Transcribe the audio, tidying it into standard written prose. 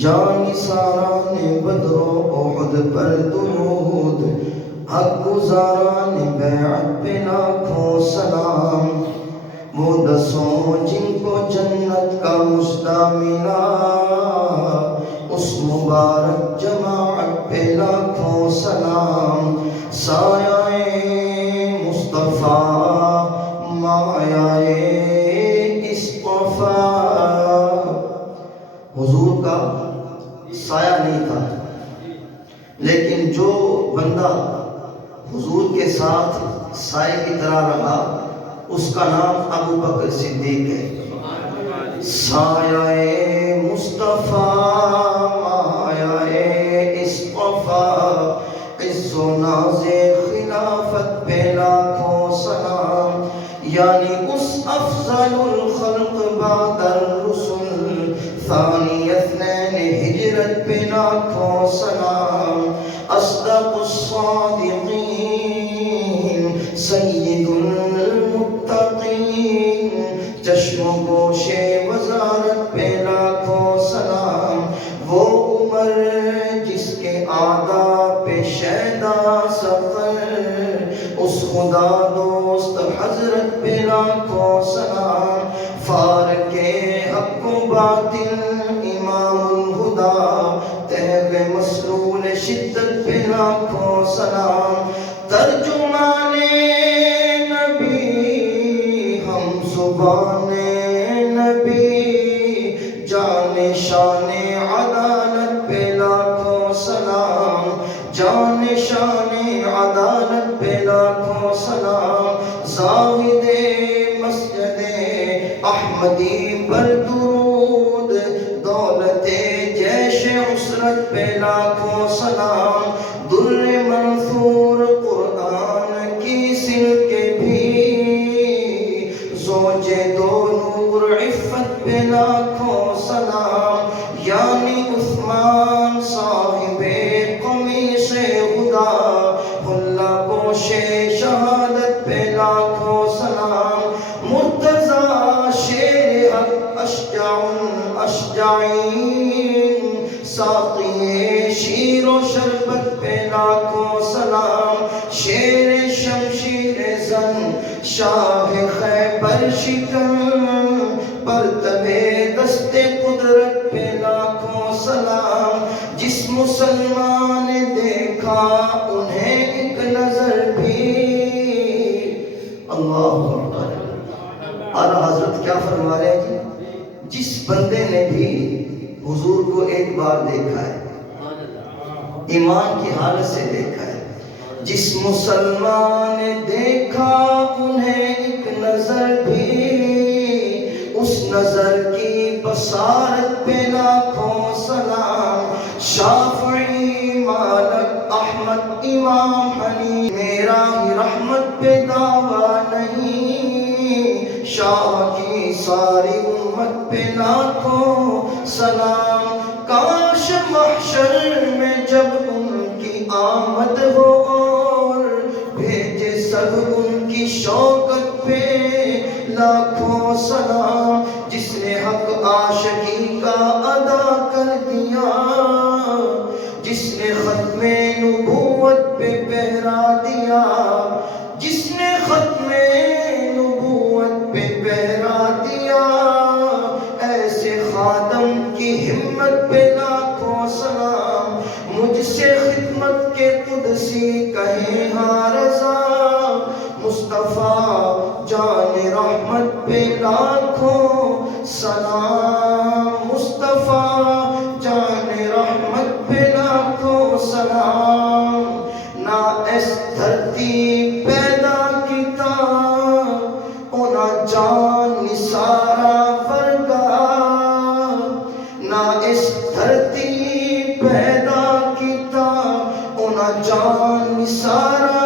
جان ساران بدر و احد پر درود، حق گزاران بیعت پہ لاکھوں سلام، وہ دسوں جن کو جنت کا مژدہ ملا، اس مبارک جماعت پہ لاکھوں سلام، سایہ مصطفیٰ مایہ اصطفیٰ۔ حضور کا سایہ نہیں تھا، لیکن جو بندہ حضور کے ساتھ سائے کی طرح رہا اس کا نام ابو بکر صدیق ہے۔ سایہ مصطفیٰ مایہ اصطفیٰ، عز و ناز خلافت پہ لاکھوں سلام، یعنی اس افضل الخلق بعد الرسل، ثانی اثنین ہجرت پہ لاکھوں سلام، اصدق الصادقین، سید المتقین، چشم و گوش وزارت پہ لاکھوں سلام، وہ عمر جس کے اعداء پہ شیدا سفر، اس خدا دوست حضرت پہ لاکھوں سلام، فارق حق و باطل امام الہدا، تیغ مسلول شدت پہ لاکھوں سلام، ترجمان نبی ہم زبان نبی، جان شان عدالت پہ لاکھوں سلام، جان شان عدالت پہ لاکھوں سلام، زاہد مسجد احمدی پر درود، دولت جیش عسرت پہ لاکھوں سلام، در منثور قرآن کی سلک بھی، زوج دو نور عفت پہ لاکھوں سلام، یعنی عثمان صاحب قمیص ہدا، حلہ پوش شہادت پہ لاکھوں سلام، مرتضی شیر حق اشجع الاشجعین، ساقی شیر و شربت پہ لاکھوں سلام، شیر شمشیر زن شاہ خیبر شکن، پرتب دست قدرت پہ لاکھوں سلام، جس مسلمان نے دیکھا انہیں ایک نظر بھی۔ اللہ اکبر۔ اعلیٰ حضرت کیا فرما رہے ہیں جی؟ جس بندے نے بھی حضور کو ایک بار دیکھا ہے، ایمان کی حالت سے دیکھا ہے، جس مسلمان نے دیکھا انہیں ایک نظر بھی، اس نظر کی بصارت پہ لاکھوں سلام، شافعی مالک احمد امام حنیف، میرا ہی رحمت پہ دعویٰ نہیں، شاہ کی ساری امت پہ لاکھوں سلام، کاش محشر میں جب ان کی آمد ہو اور بھیجے سب ان کی شوکت پہ لاکھوں سلام، جس نے حق عاشقی کا ادا کر دیا، جس نے ختم نبوت پہ پہرا دیا، جس نے ختم نبوت پہ پہرا دیا، ایسے خادم کی ہمت پہ لاکھوں سلام، مجھ سے خدمت کے قدسی کہیں ہاں رضا، مصطفیٰ جان رحمت پہ لاکھوں سلام، مصطفیٰ جان رحمت پہ لاکھوں سلام، نہ اس دھرتی پیدا کیتا اونا جان نثارا ورگا، نہ اس دھرتی پیدا کیتا اونا جان نثارا